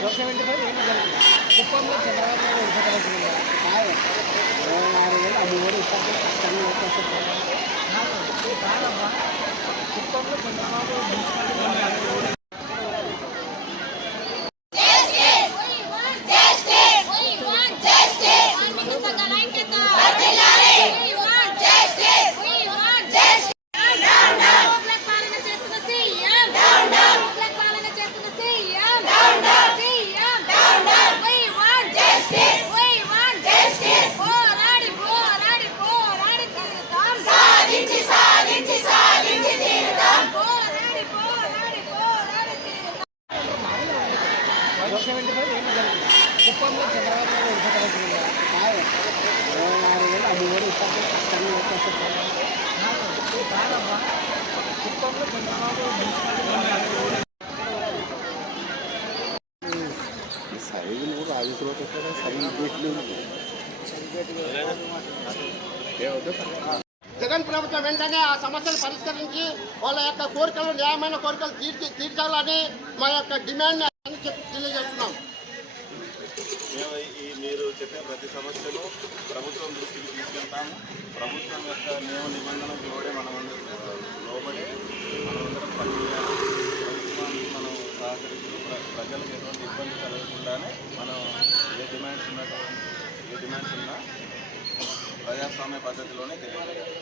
75 ఏంటి జరిగింది కుప్పంలో చంద్రబాబు నాయుడు ఉడకతలసింది 6,000 3,000 ఇస్తాను కష్టంగా వచ్చేస్తారు కుప్పంలో చంద్రబాబు మున్సిపాలిటీ ఏంటి జరిగింది కుప్పంలో చంద్రబాబు నాయుడు ఉడకతలసింది 6,000 3,000 ఇస్తాను కష్టంగా వచ్చేస్తారు కుప్పంలో చంద్రబాబు మున్సిపాలిటీ సైజులు కూడా ఆఫీసులో పెట్టారా జగన్ ప్రభుత్వం వెంటనే ఆ సమస్యలు పరిష్కరించి వాళ్ళ యొక్క కోరికలు న్యాయమైన కోరికలు తీర్చాలని మా యొక్క డిమాండ్ తెలియజేస్తున్నాం. మీరు చెప్పే ప్రతి సమస్యలు ప్రభుత్వం దృష్టికి తీసుకెళ్తాము. ప్రభుత్వం యొక్క నియమ నిబంధనలకు లోబడే మనమందరం పనిచేయాలి. ప్రభుత్వానికి మనం సహకరిస్తూ ప్రజలకు ఎటువంటి ఇబ్బంది కలగకుండానే మనం ఏ డిమాండ్స్ ఉన్నా ప్రజాస్వామ్య పద్ధతిలోనే తెలియజేయాలి.